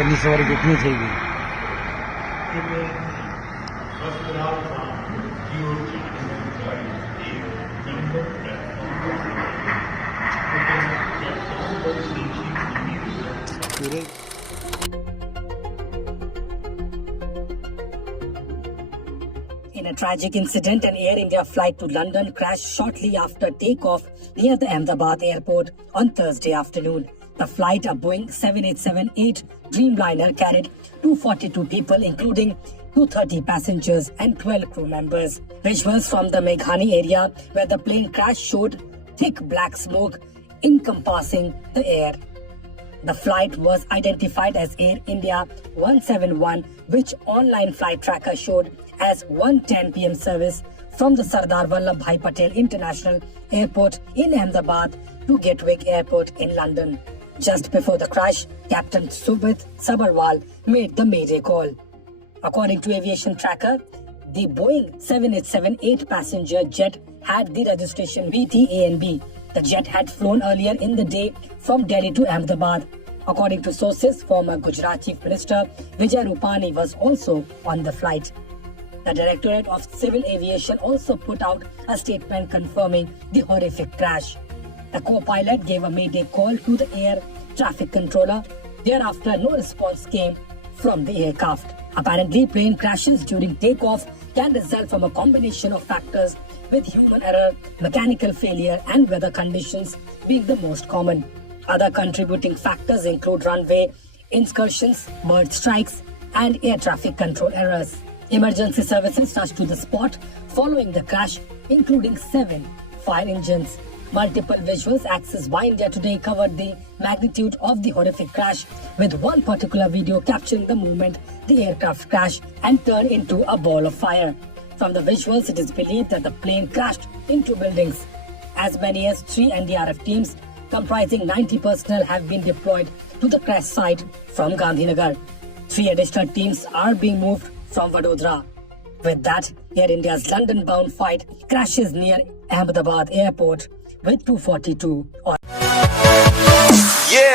ઘરની સવારે કેટલી થઈ ગઈ. In a tragic incident, an Air India flight to London crashed shortly after takeoff near the Ahmedabad airport on Thursday afternoon. The flight, a Boeing 787-8 Dreamliner, carried 242 people, including 230 passengers and 12 crew members. Visuals from the Meghani area where the plane crashed showed thick black smoke encompassing the air. The flight was identified as Air India 171, which online flight tracker showed as 1:10 p.m. service from the Sardar Vallabhbhai Patel International Airport in Ahmedabad to Gatwick Airport in London. Just before the crash, Captain Subit Sabharwal made the mayday call. According to Aviation Tracker, the Boeing 787-8 passenger jet had the registration VTANB. The jet had flown earlier in the day from Delhi to Ahmedabad. According to sources, former Gujarat Chief Minister Vijay Rupani was also on the flight. The Directorate of Civil Aviation also put out a statement confirming the horrific crash. The co-pilot gave a mayday call to the air traffic controller. Thereafter, no response came from the aircraft. Apparently, plane crashes during takeoff can result from a combination of factors, with human error, mechanical failure, and weather conditions being the most common. Other contributing factors include runway incursions, bird strikes, and air traffic control errors. Emergency services rushed to the spot following the crash, including 7 fire engines. Multiple visuals accessed by India Today covered the magnitude of the horrific crash, with one particular video capturing the moment the aircraft crashed and turned into a ball of fire. From the visuals, it is believed that the plane crashed into buildings. As many as 3 NDRF teams comprising 90 personnel have been deployed to the crash site from Gandhinagar. 3 additional teams are being moved from Vadodara. With that, Air India's London-bound flight crashes near Ahmedabad airport with 242 on. Yeah.